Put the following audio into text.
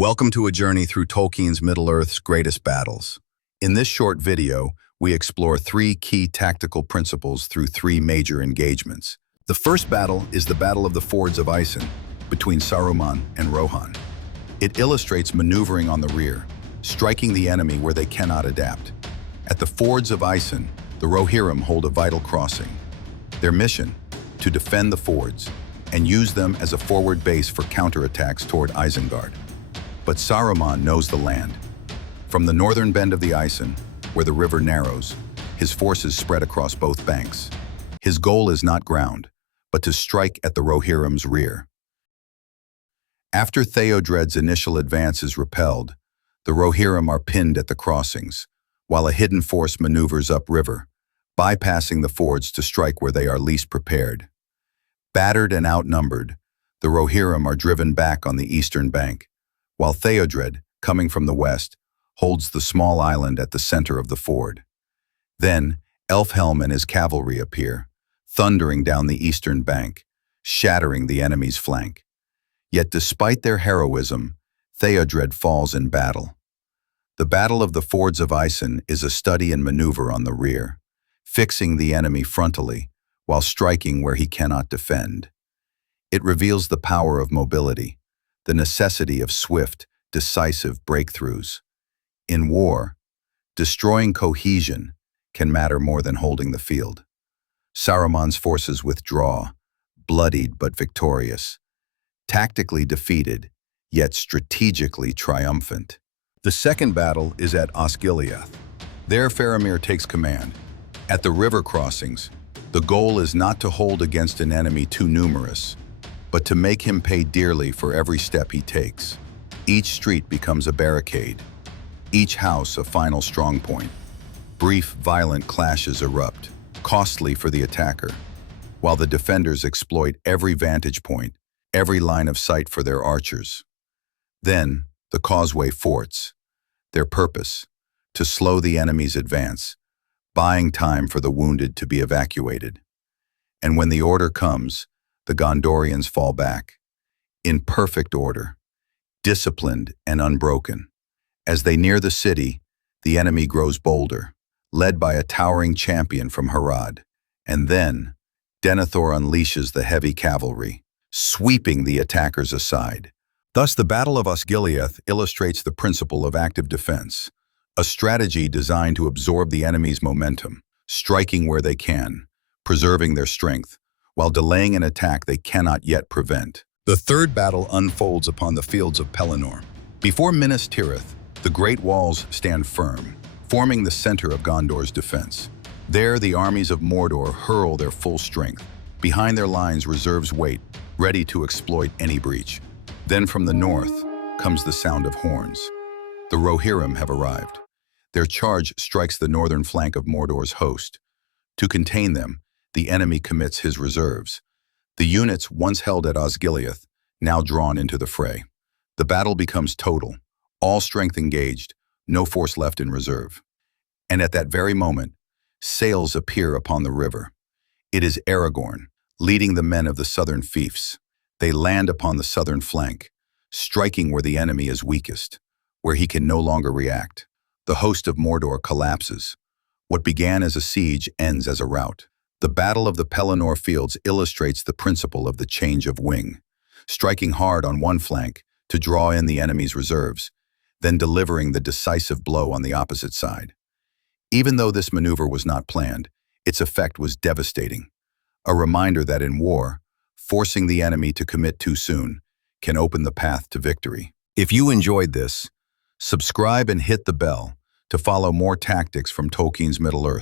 Welcome to a journey through Tolkien's Middle-earth's greatest battles. In this short video, we explore three key tactical principles through three major engagements. The first battle is the Battle of the Fords of Isen between Saruman and Rohan. It illustrates maneuvering on the rear, striking the enemy where they cannot adapt. At the Fords of Isen, the Rohirrim hold a vital crossing. Their mission, to defend the fords and use them as a forward base for counterattacks toward Isengard. But Saruman knows the land. From the northern bend of the Isen, where the river narrows, his forces spread across both banks. His goal is not ground, but to strike at the Rohirrim's rear. After Theodred's initial advance is repelled, the Rohirrim are pinned at the crossings, while a hidden force maneuvers upriver, bypassing the fords to strike where they are least prepared. Battered and outnumbered, the Rohirrim are driven back on the eastern bank, while Theodred, coming from the west, holds the small island at the center of the ford. Then, Elfhelm and his cavalry appear, thundering down the eastern bank, shattering the enemy's flank. Yet despite their heroism, Theodred falls in battle. The Battle of the Fords of Isen is a study in maneuver on the rear, fixing the enemy frontally, while striking where he cannot defend. It reveals the power of mobility, the necessity of swift, decisive breakthroughs. In war, destroying cohesion can matter more than holding the field. Saruman's forces withdraw, bloodied but victorious, tactically defeated, yet strategically triumphant. The second battle is at Osgiliath. There Faramir takes command. At the river crossings, the goal is not to hold against an enemy too numerous, but to make him pay dearly for every step he takes. Each street becomes a barricade, each house a final strongpoint. Brief, violent clashes erupt, costly for the attacker, while the defenders exploit every vantage point, every line of sight for their archers. Then, the causeway forts. Their purpose, to slow the enemy's advance, buying time for the wounded to be evacuated. And when the order comes, the Gondorians fall back, in perfect order, disciplined and unbroken. As they near the city, the enemy grows bolder, led by a towering champion from Harad. And then, Denethor unleashes the heavy cavalry, sweeping the attackers aside. Thus, the Battle of Osgiliath illustrates the principle of active defense, a strategy designed to absorb the enemy's momentum, striking where they can, preserving their strength, while delaying an attack they cannot yet prevent. The third battle unfolds upon the Fields of Pelennor. Before Minas Tirith, the Great Walls stand firm, forming the center of Gondor's defense. There, the armies of Mordor hurl their full strength. Behind their lines, reserves wait, ready to exploit any breach. Then from the north comes the sound of horns. The Rohirrim have arrived. Their charge strikes the northern flank of Mordor's host. To contain them, the enemy commits his reserves. The units once held at Osgiliath, now drawn into the fray. The battle becomes total, all strength engaged, no force left in reserve. And at that very moment, sails appear upon the river. It is Aragorn, leading the men of the southern fiefs. They land upon the southern flank, striking where the enemy is weakest, where he can no longer react. The host of Mordor collapses. What began as a siege ends as a rout. The Battle of the Pelennor Fields illustrates the principle of the change of wing, striking hard on one flank to draw in the enemy's reserves, then delivering the decisive blow on the opposite side. Even though this maneuver was not planned, its effect was devastating. A reminder that in war, forcing the enemy to commit too soon can open the path to victory. If you enjoyed this, subscribe and hit the bell to follow more tactics from Tolkien's Middle-earth.